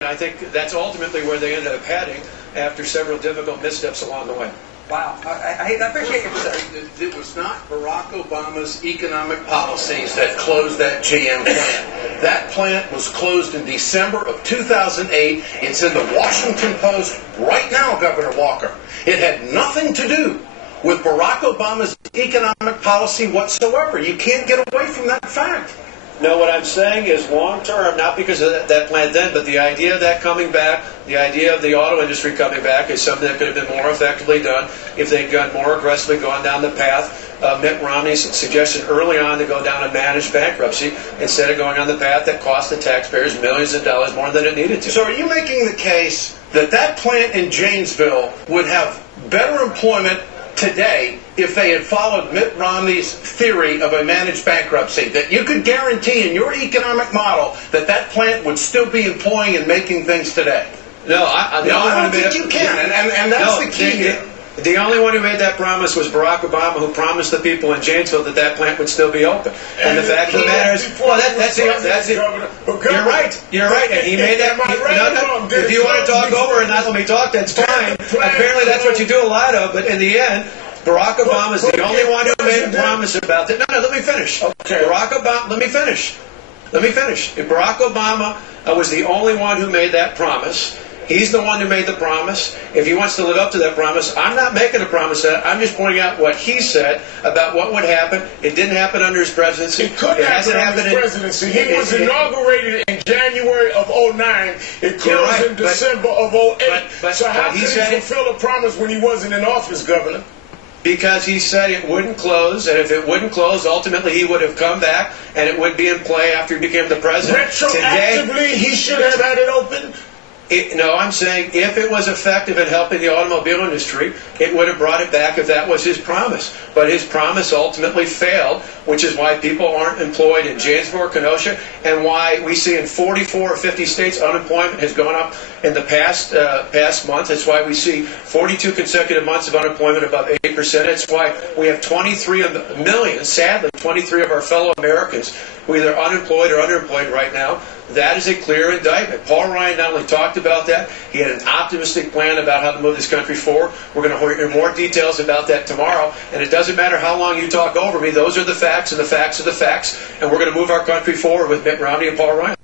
I think that's ultimately where they ended up heading after several difficult missteps along the way. Wow. I appreciate your position. It was not Barack Obama's economic policies that closed that GM plant. That plant was closed in December of 2008. It's in the Washington Post right now, Governor Walker. It had nothing to do with Barack Obama's economic policy whatsoever. You can't get away from that fact. No, what I'm saying is long term, not because of that plant then, but the idea of that coming back, the idea of the auto industry coming back is something that could have been more effectively done if they'd gone more aggressively, gone down the path of Mitt Romney's suggestion early on to go down a managed bankruptcy instead of going on the path that cost the taxpayers millions of dollars more than it needed to. So are you making the case that that plant in Janesville would have better employment today if they had followed Mitt Romney's theory of a managed bankruptcy, that you could guarantee in your economic model that that plant would still be employing and making things today? No, I don't think you can, and that's the key here. The only one who made that promise was Barack Obama, who promised the people in Janesville that that plant would still be open. And the fact of the matter is, well, that's it. You're right, and he made that. If you want to talk over and not let me talk, that's fine. Apparently that's what you do a lot of, but in the end, Barack Obama is the only one who made a promise about that. No, let me finish. Okay. Barack Obama, let me finish. If Barack Obama was the only one who made that promise, he's the one who made the promise. If he wants to live up to that promise, I'm not making a promise that. I'm just pointing out what he said about what would happen. It didn't happen under his presidency. It couldn't happen under his presidency. He was inaugurated in January of 2009. It closed in December of 2008. So how could he fulfill a promise when he wasn't in office, Governor? Because he said it wouldn't close, and if it wouldn't close, ultimately he would have come back, and it would be in play after he became the president. Retroactively, he should have had it open? No, I'm saying if it was effective in helping the automobile industry, it would have brought it back if that was his promise. But his promise ultimately failed, which is why people aren't employed in Janesville or Kenosha, and why we see in 44 or 50 states unemployment has gone up in the past month. That's why we see 42 consecutive months of unemployment above 8%. That's why we have 23 million, sadly, 23 of our fellow Americans who are either unemployed or underemployed right now. That is a clear indictment. Paul Ryan not only talked about that, he had an optimistic plan about how to move this country forward. We're going to hear more details about that tomorrow. And it doesn't matter how long you talk over me. Those are the facts, and the facts are the facts. And we're going to move our country forward with Mitt Romney and Paul Ryan.